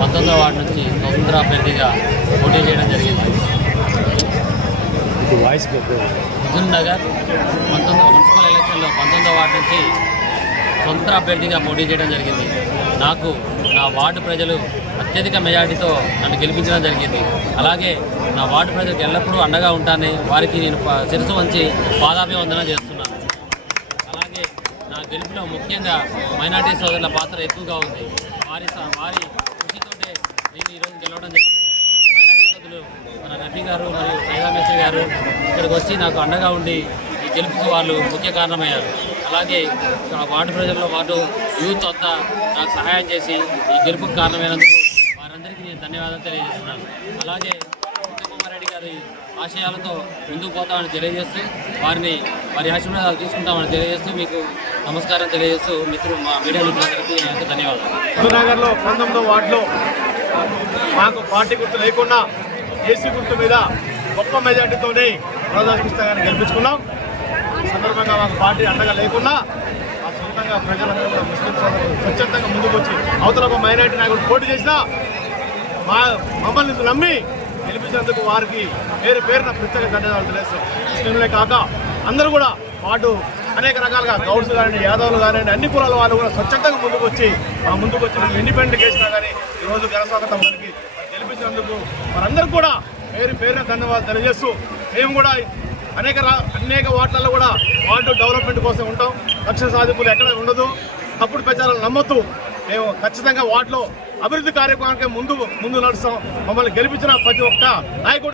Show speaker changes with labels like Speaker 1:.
Speaker 1: పంతొమ్మిదవ వార్డు నుంచి స్వతంత్ర అభ్యర్థిగా పోటీ చేయడం జరిగింది.
Speaker 2: వాయిస్
Speaker 1: హుజూర్ నగర్ పంతొమ్మిది మున్సిపల్ ఎలక్షన్లో పంతొమ్మిదవ వార్డు నుంచి స్వతంత్ర అభ్యర్థిగా పోటీ చేయడం జరిగింది. నాకు నా వార్డు ప్రజలు అత్యధిక మెజార్టీతో నన్ను గెలిపించడం జరిగింది. అలాగే నా వార్డు ప్రజలకు ఎల్లప్పుడూ అండగా ఉంటానని వారికి నేను శిరసు వంచి పాదాభివందన చేస్తున్నాను. అలాగే నా గెలుపులో ముఖ్యంగా మైనార్టీ సోదరుల పాత్ర ఎక్కువగా ఉంది. వారి వారి కృషితోటే నేను ఈరోజు గెలవడం జరిగింది మైనార్టీ సోదరులు మన గారు మరియు సైదా మేస్త్రి గారు ఇక్కడికి వచ్చి నాకు అండగా ఉండి ఈ గెలుపుకు వాళ్ళు ముఖ్య కారణమయ్యారు. అలాగే ఇక్కడ వార్డు ప్రజల్లో పాటు యూత్ అంతా నాకు సహాయం చేసి ఈ గెలుపుకు కారణమైనందుకు వారందరికీ నేను ధన్యవాదాలు తెలియజేస్తున్నాను. అలాగే ఉత్తమకుమారెడ్డి గారి ఆశయాలతో ముందుకు పోతామని తెలియజేస్తూ వారిని వారి ఆశీర్వాదాలు తీసుకుంటామని తెలియజేస్తూ మీకు నమస్కారం తెలియజేస్తూ మిత్రులు మా మీడియా మిత్రులందరికీ ధన్యవాదాలు.
Speaker 3: నగర్లో పంతొమ్మిదో వార్డులో మాకు పార్టీ గుర్తు లేకుండా ఏసీ గుర్తు మీద గొప్ప మెజార్టీతోనే ప్రజాకృష్ణ గారిని గెలిపించుకున్నాం. సందర్భంగా మాకు పార్టీ అండగా లేకున్నా మా సొంతంగా ప్రజలందరూ కూడా ముస్లిం సోదరులు స్వచ్ఛందంగా ముందుకు వచ్చి అవతల ఒక మైనార్టీ నాయకుడు పోటీ చేసినా మా మమ్మల్ని నమ్మి గెలిపించినందుకు వారికి పేరు పేరున ప్రత్యేక ధన్యవాదాలు తెలియజేస్తాం ముస్లింలే కాక అందరూ కూడా పాటు అనేక రకాలుగా గౌడ్స్ కానివ్వండి యాదవులు కానివ్వండి అన్ని కులాల వాళ్ళు కూడా స్వచ్ఛందంగా ముందుకు వచ్చి మా ముందుకు వచ్చి ఇండిపెండెంట్ చేసినా కానీ ఈరోజు ఘనస్వాగతం మనకి గెలిపించినందుకు వారందరూ కూడా పేరు పేరున ధన్యవాదాలు తెలియజేస్తూ మేము కూడా అనేక రా- అనేక వార్డులలో కూడా వార్డు డెవలప్మెంట్ కోసం ఉంటాం. లక్ష్య సాధింపులు ఎక్కడ ఉండదు. తప్పుడు ప్రచారాలు నమ్మొద్దు. మేము ఖచ్చితంగా వార్డులో అభివృద్ధి కార్యక్రమానికి ముందు ముందు నడుస్తాం. మమ్మల్ని గెలిపించిన ప్రతి ఒక్క నాయకుడు